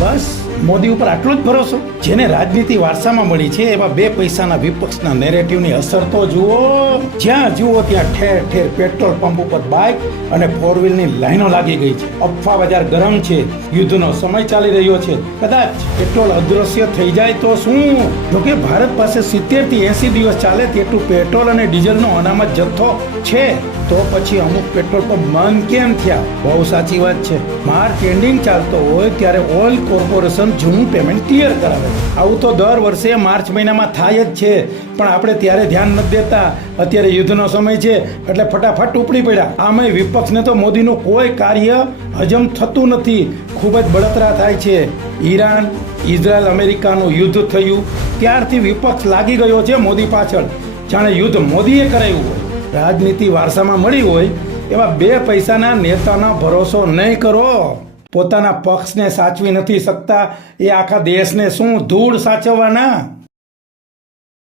બસ મોદી ઉપર આટલો જ ભરોસો? જેને રાજનીતિ વારસામાં મળી છે એવા બે પૈસાના વિપક્ષના નેરેટિવની અસર તો જુઓ. જ્યાં જુઓ ત્યાં ઠેર ઠેર પેટ્રોલ પંપ ઉપર બાઇક અને ફોર વ્હીલની લાઈનો લાગી ગઈ છે. અફવા બજાર ગરમ છે. યુદ્ધનો સમય ચાલી રહ્યો છે. કદાચ પેટ્રોલ અદૃશ્ય થઈ જાય તો શું? જોકે ભારત પાસે 70 થી 80 દિવસ ચાલે તેટલું પેટ્રોલ અને ડીઝલનો અનામત જથ્થો છે. તો પછી અમુક પેટ્રોલ પંપ બંધ કેમ થયા? બહુ સાચી વાત છે. માર્ચ એન્ડિંગ ચાલતો હોય ત્યારે ઓઇલ કોર્પોરેશન જૂનું પેમેન્ટ ક્લિયર કરાવે. આવું તો દર વર્ષે માર્ચ મહિનામાં થાય જ છે, પણ આપણે ત્યારે ધ્યાન નથી દેતા. અત્યારે યુદ્ધનો સમય છે એટલે ફટાફટ ઉપડી પડ્યા. આમાંય વિપક્ષને તો મોદીનું કોઈ કાર્ય હજમ થતું નથી. ખૂબ જ બળતરા થાય છે. ઈરાન ઇઝરાયલ અમેરિકાનું યુદ્ધ થયું ત્યારથી વિપક્ષ લાગી ગયો છે મોદી પાછળ, જાણે યુદ્ધ મોદીએ કરાયું હોય. રાજનીતિ વારસામાં મળી હોય એવા બે પૈસાના નેતાનો ભરોસો નહીં કરો. પોતાના પક્ષને સાચવી નથી શકતા એ આખા દેશને શું ધૂળ સાચવવાના?